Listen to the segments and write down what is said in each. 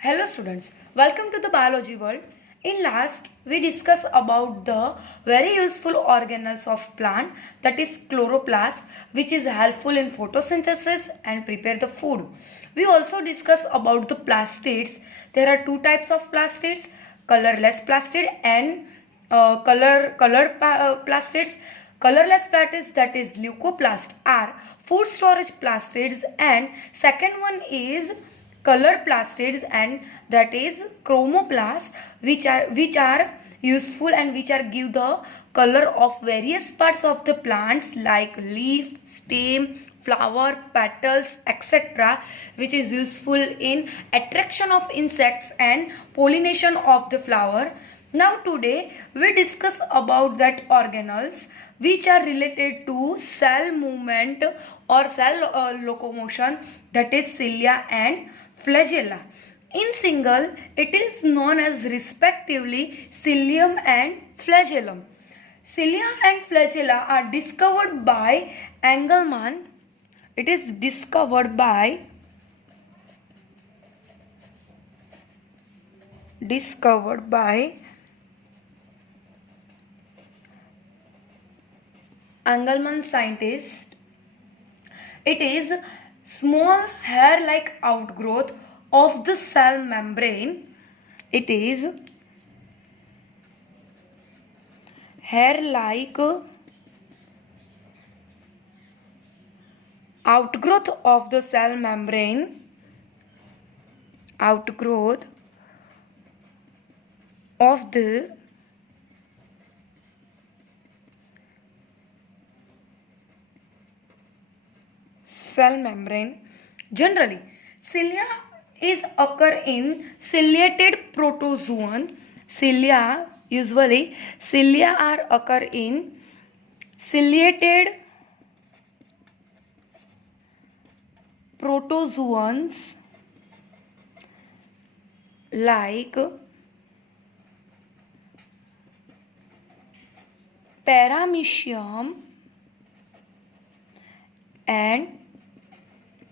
Hello students, welcome to the biology world. In last we discussed about the very useful organelles of plant, that is chloroplast, which is helpful in photosynthesis and prepare the food. We also discussed about the plastids. There are two types of plastids, colorless plastid and colored plastids. Colorless plastids, that is leucoplast, are food storage plastids, and second one is colored plastids, and that is chromoplast, which are useful and which are give the color of various parts of the plants like leaf, stem, flower, petals, etc., which is useful in attraction of insects and pollination of the flower. Now today we discuss about that organelles which are related to cell movement or cell locomotion, that is cilia and flagella. In single, it is known as respectively cilium and flagellum. Cilia and flagella are discovered by Engelmann. It is discovered by Engelmann scientist. It is small hair-like outgrowth of the cell membrane. It is hair-like outgrowth of the cell membrane. Outgrowth of the cell membrane. Generally, cilia is occur in ciliated protozoan. Cilia are occur in ciliated protozoans like Paramecium and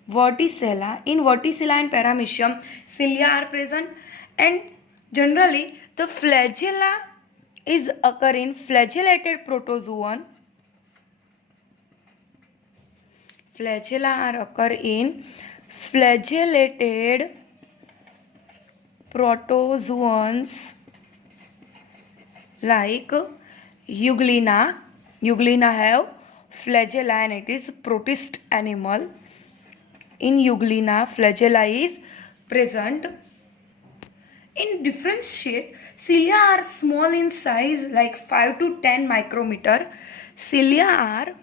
Verticilla. In Verticilla and Paramecium, cilia are present, and generally the flagella is occur in flagellated protozoan. Flagella are occur in flagellated protozoans like Euglena. Euglena have flagella and it is protist animal. In Euglena, flagella is present. In differentiate, cilia are small in size like 5 to 10 micrometer. Cilia are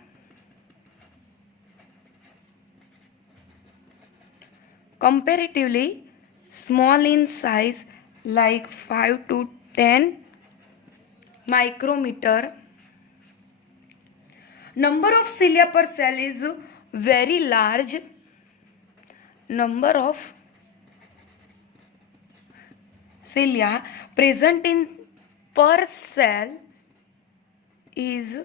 comparatively small in size like 5 to 10 micrometer. Number of cilia per cell is very large. Number of cilia present in per cell is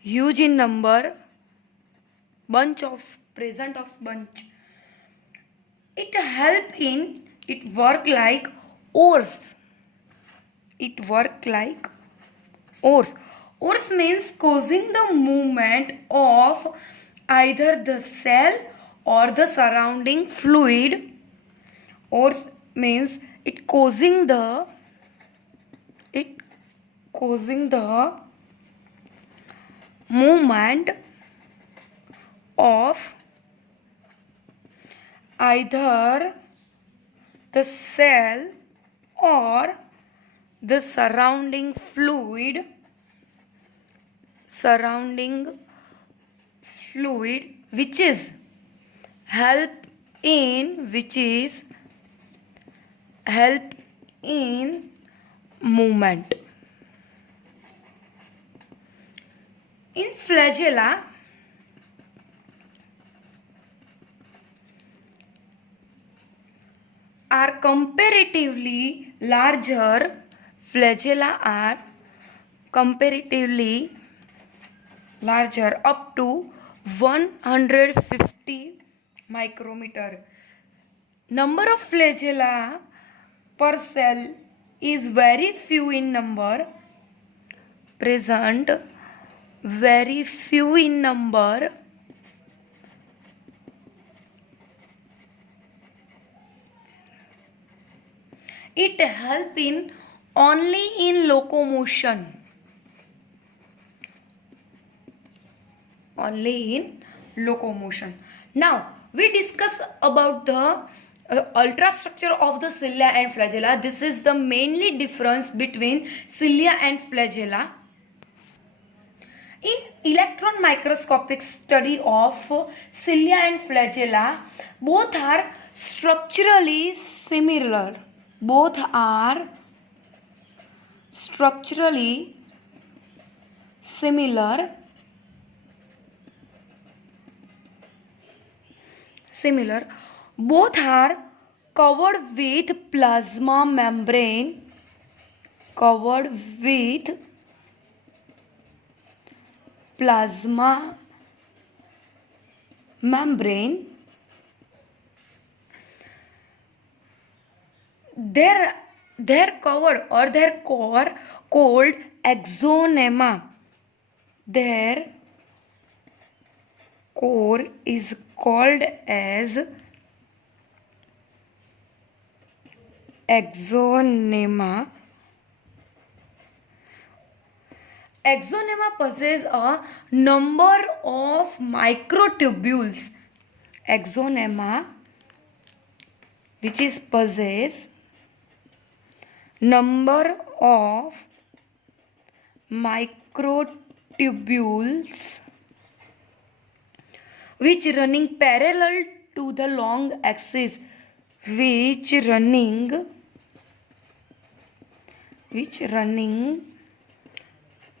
huge in number. Bunch. It work like oars. Oars means causing the movement of either the cell or the surrounding fluid. Oars means it causing the movement of either the cell or the surrounding fluid, which is help in movement. In flagella, are comparatively larger. Flagella are comparatively larger, up to 150 micrometer. Number of flagella per cell is very few in number, present very few in number. It help in only in locomotion. Only in locomotion. Now we discuss about the ultrastructure of the cilia and flagella. This is the mainly difference between cilia and flagella. In electron microscopic study of cilia and flagella, both are structurally similar. Both are structurally similar. Both are covered with plasma membrane. Covered with plasma membrane. Their covered or their core called axonema. Their core is called as axonema. Axonema possess a number of microtubules. Axonema, which is possess number of microtubules which running parallel to the long axis, which running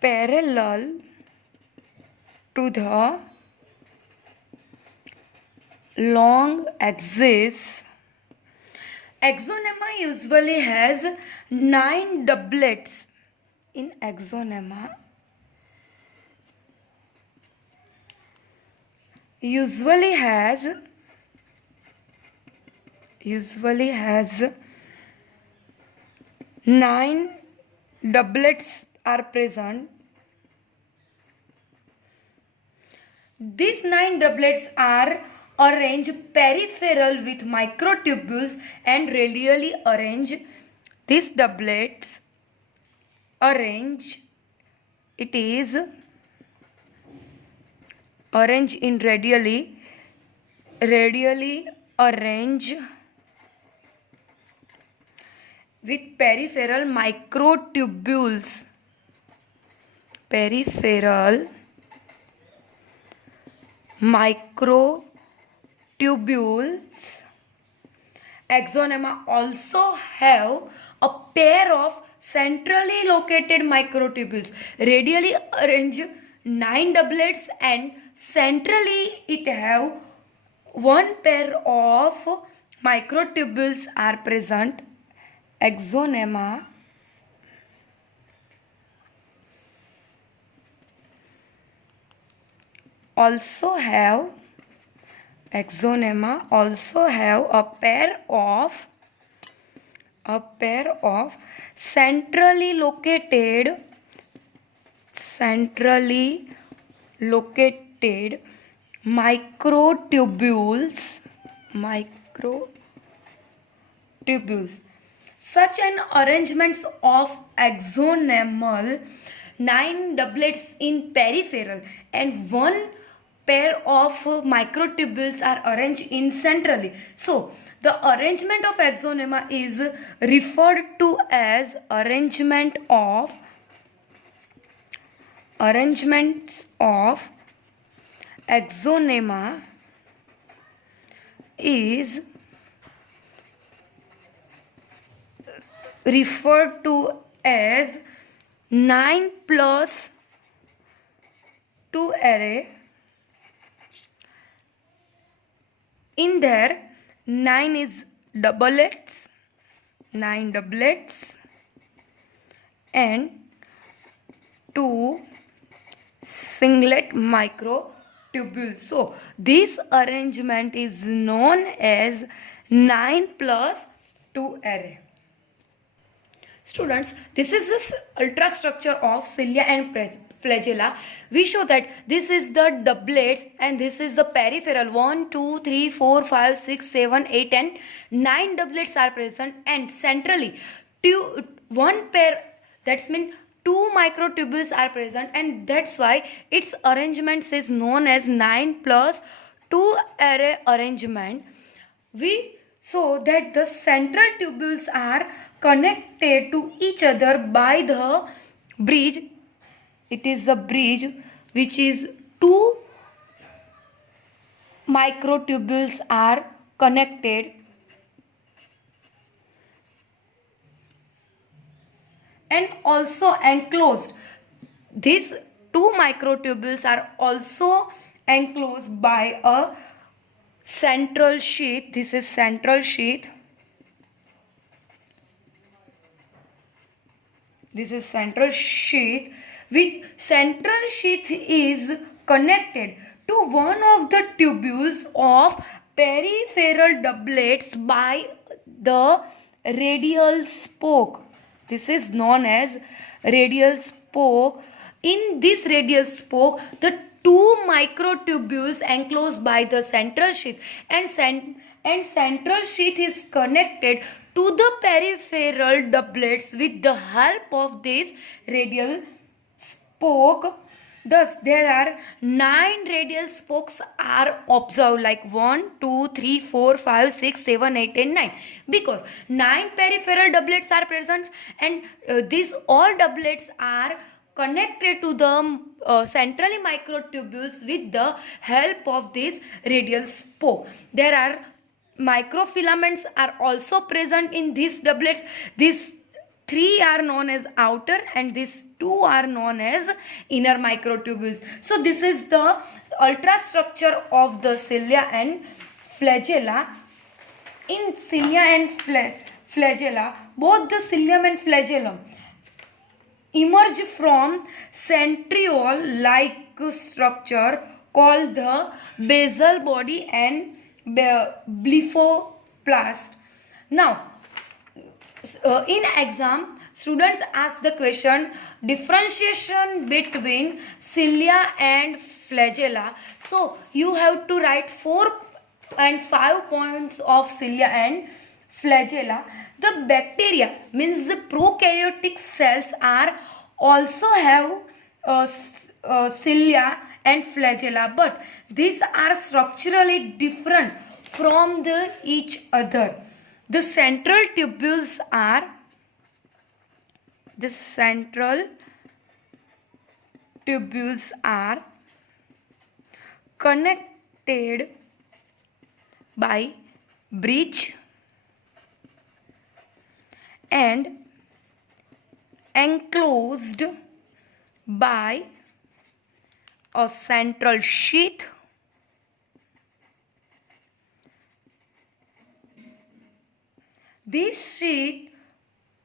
parallel to the long axis. Axonema usually has 9 doublets. In axonema usually has 9 doublets are present. These 9 doublets are arranged peripheral with microtubules and radially arranged. These doublets arranged in radially arranged with peripheral microtubules. Peripheral microtubules. Axonema also have a pair of centrally located microtubules. Radially arranged 9 doublets and centrally it have one pair of microtubules are present. Axonema also have a pair of centrally located microtubules. Such an arrangement of axonemal 9 doublets in peripheral and one pair of microtubules are arranged in centrally. So the arrangement of axonema is referred to as arrangements of axonema is referred to as 9 plus 2 array. In there 9 is doublets and 2 singlet microtubules. So this arrangement is known as 9 plus 2 array. Students, this is this ultrastructure of cilia and flagella. We show that this is the doublets and this is the peripheral. 1, 2, 3, 4, 5, 6, 7, 8 and 9 doublets are present, and centrally one pair, that's mean 2 microtubules are present, and that's why its arrangement is known as 9 plus 2 array arrangement. We so that the central tubules are connected to each other by the bridge. It is the bridge which is 2 microtubules are connected, and also enclosed. These 2 microtubules are also enclosed by a central sheath. This is central sheath. This is central sheath, which central sheath is connected to one of the tubules of peripheral doublets by the radial spoke. This is known as radial spoke. In this radial spoke, the 2 microtubules enclosed by the central sheath and central sheath is connected to the peripheral doublets with the help of this radial spoke. Thus, there are 9 radial spokes are observed, like 1, 2, 3, 4, 5, 6, 7, 8 and 9. Because 9 peripheral doublets are present, and these all doublets are connected to the centrally microtubules with the help of this radial spoke. There are microfilaments are also present in these doublets. These 3 are known as outer and these 2 are known as inner microtubules. So this is the ultrastructure of the cilia and flagella. In cilia and flagella, both the cilium and flagellum emerge from centriole-like structure called the basal body and blepharoplast. Now, in exam, students ask the question differentiation between cilia and flagella. So, you have to write 4 and 5 points of cilia and flagella. The bacteria, means the prokaryotic cells, are also have cilia and flagella, but these are structurally different from each other. The central tubules are connected by bridge and enclosed by a central sheath. This sheath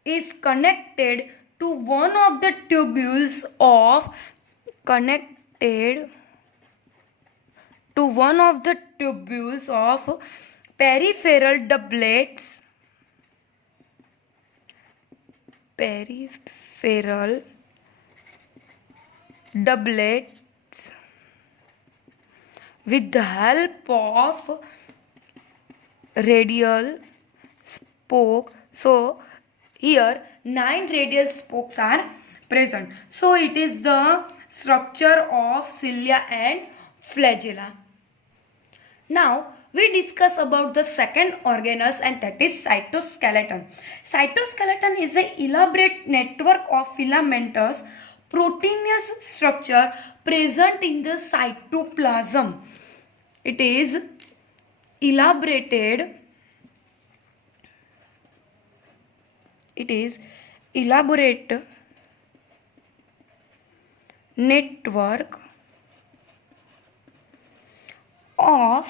is connected to one of the tubules of peripheral doublets with the help of radial spoke. So here 9 radial spokes are present. So it is the structure of cilia and flagella. Now we discuss about the second organelle, and that is cytoskeleton. Cytoskeleton is an elaborate network of filamentous proteinous structure present in the cytoplasm. It is elaborate network of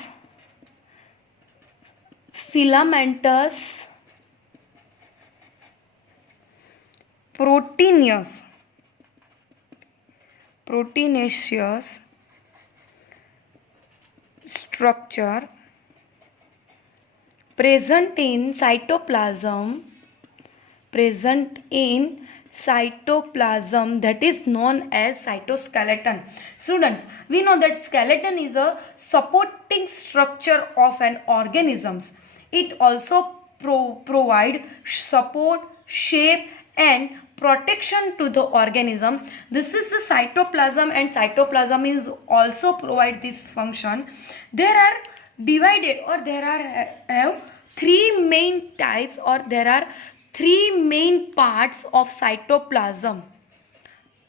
filamentous proteinaceous structure present in cytoplasm, that is known as cytoskeleton. Students, we know that skeleton is a supporting structure of an organism. It also provide support, shape and protection to the organism. This is the cytoplasm, and cytoplasm is also provide this function. There are divided, or there are three main types, or there are three main parts of cytoplasm.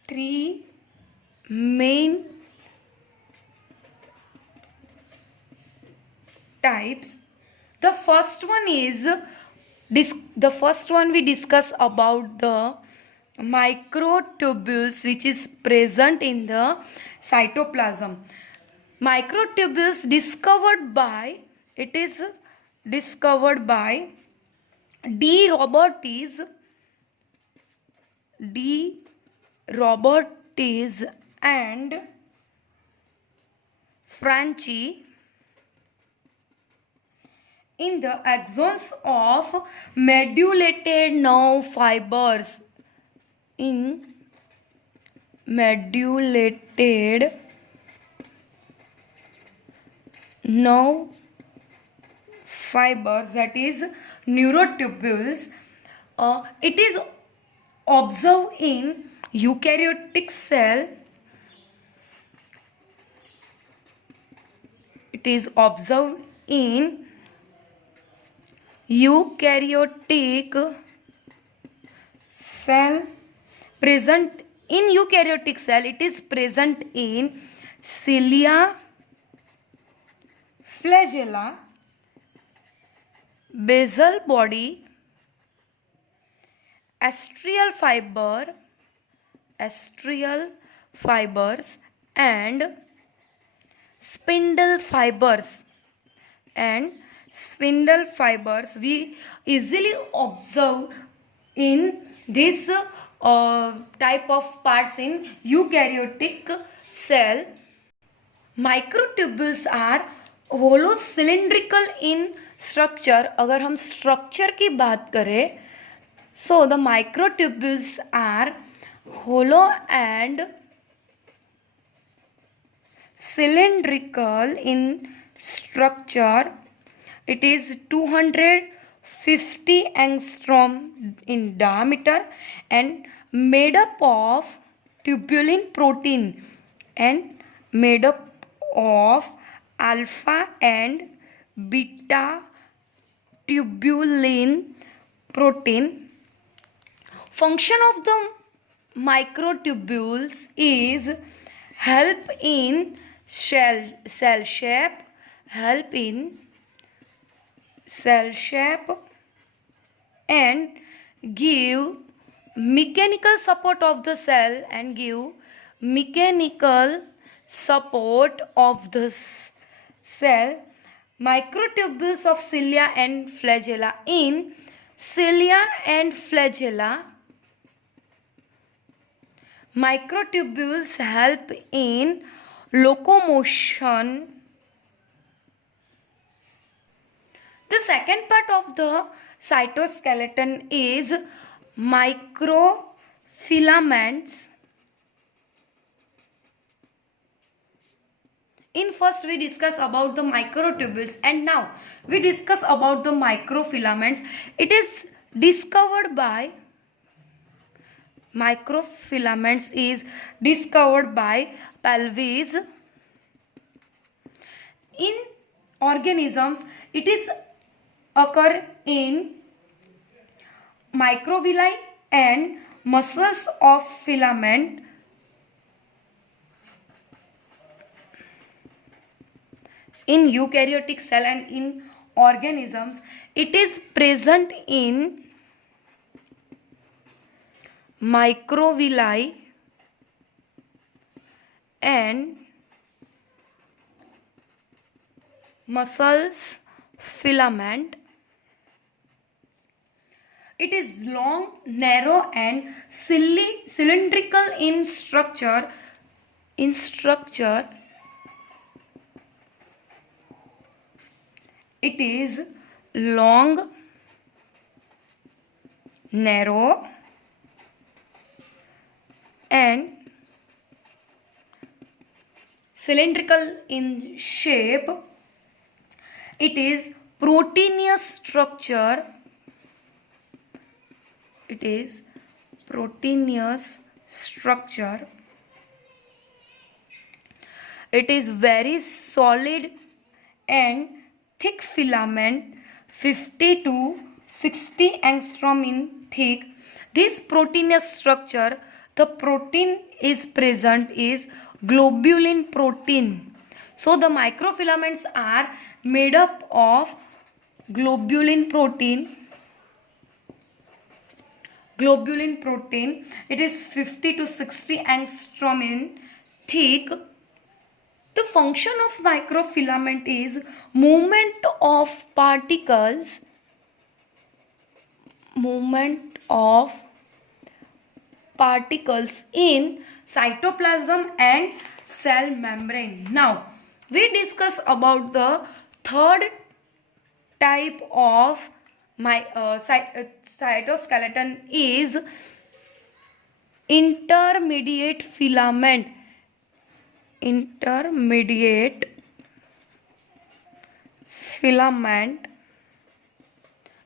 Three main types. The first one is we discuss about the microtubules, which is present in the cytoplasm. Microtubules discovered by D. Robertis and Franchi in the axons of medullated nerve fibers. In medullated nerve fibers, that is neurotubules. It is observed in eukaryotic cell. It is observed in eukaryotic cell. Present in eukaryotic cell, it is present in cilia, flagella, basal body, astrial fibers and spindle fibers. We easily observe in this type of parts in eukaryotic cell. Microtubules are hollow cylindrical in structure. अगर हम structure की बात करें, so the microtubules are hollow and cylindrical in structure. It is 250 angstrom in diameter and made up of tubulin protein and made up of alpha and beta tubulin protein. Function of the microtubules is help in cell shape, and give mechanical support of the cell Microtubules of cilia and flagella. In cilia and flagella, microtubules help in locomotion. The second part of the cytoskeleton is microfilaments. In first we discuss about the microtubules, and now we discuss about the microfilaments. It is discovered by Pelvis. In organisms, it is occur in microvilli and muscles of filament. In eukaryotic cell and in organisms, it is present in microvilli and muscles filament. It is long, narrow and cylindrical in structure. It is long, narrow, and cylindrical in shape. It is proteinous structure. It is proteinous structure. It is very solid and thick filament, 50 to 60 angstrom in thick. This proteinous structure, the protein is present is globulin protein. So the microfilaments are made up of globulin protein. Globulin protein, it is 50 to 60 angstrom in thick. The function of microfilament is movement of particles in cytoplasm and cell membrane. Now we discuss about the third type of cytoskeleton is intermediate filament. Intermediate filament,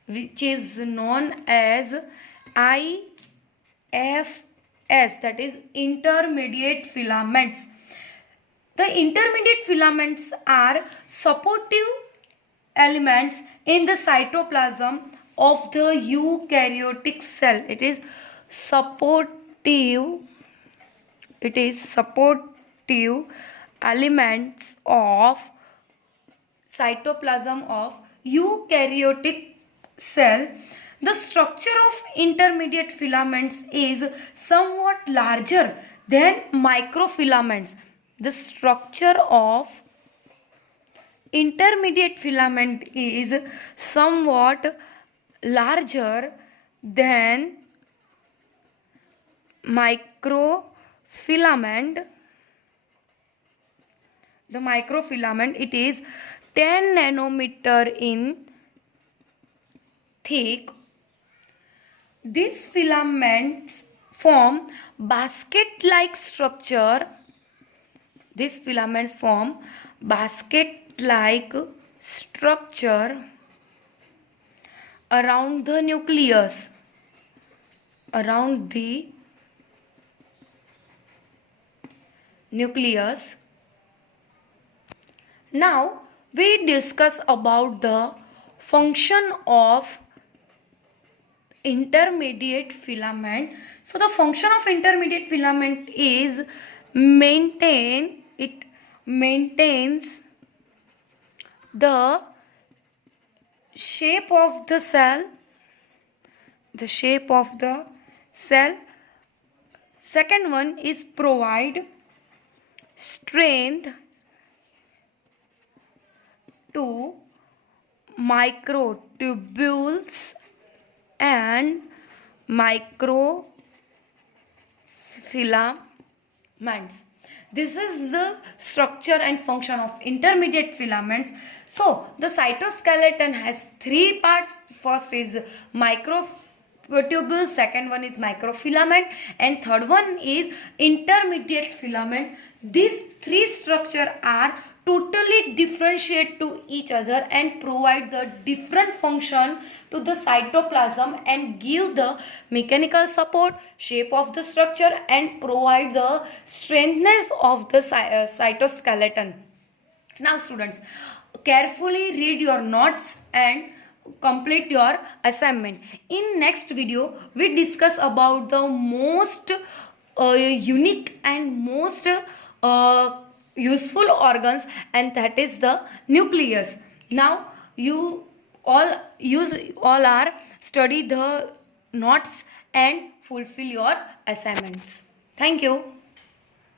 which is known as IFS, that is intermediate filaments. The intermediate filaments are supportive elements in the cytoplasm of the eukaryotic cell. It is supportive elements of cytoplasm of eukaryotic cell. The structure of intermediate filaments is somewhat larger than microfilaments. The structure of intermediate filament is somewhat larger than microfilament. The microfilament, it is 10 nanometer in thick. These filaments form basket-like structure. These filaments form basket-like structure around the nucleus. Around the nucleus. Now we discuss about the function of intermediate filament. So the function of intermediate filament is it maintains the shape of the cell. The shape of the cell. Second one is provide strength to microtubules and microfilaments. This is the structure and function of intermediate filaments. So the cytoskeleton has three parts. First is microtubule, second one is microfilament, and third one is intermediate filament. These three structures are totally differentiate to each other and provide the different function to the cytoplasm and give the mechanical support, shape of the structure, and provide the strengthness of the cytoskeleton. Now students, carefully read your notes and complete your assignment. In next video we discuss about the most unique and most useful organs, and that is the nucleus. Now you all are study the notes and fulfill your assignments. Thank you.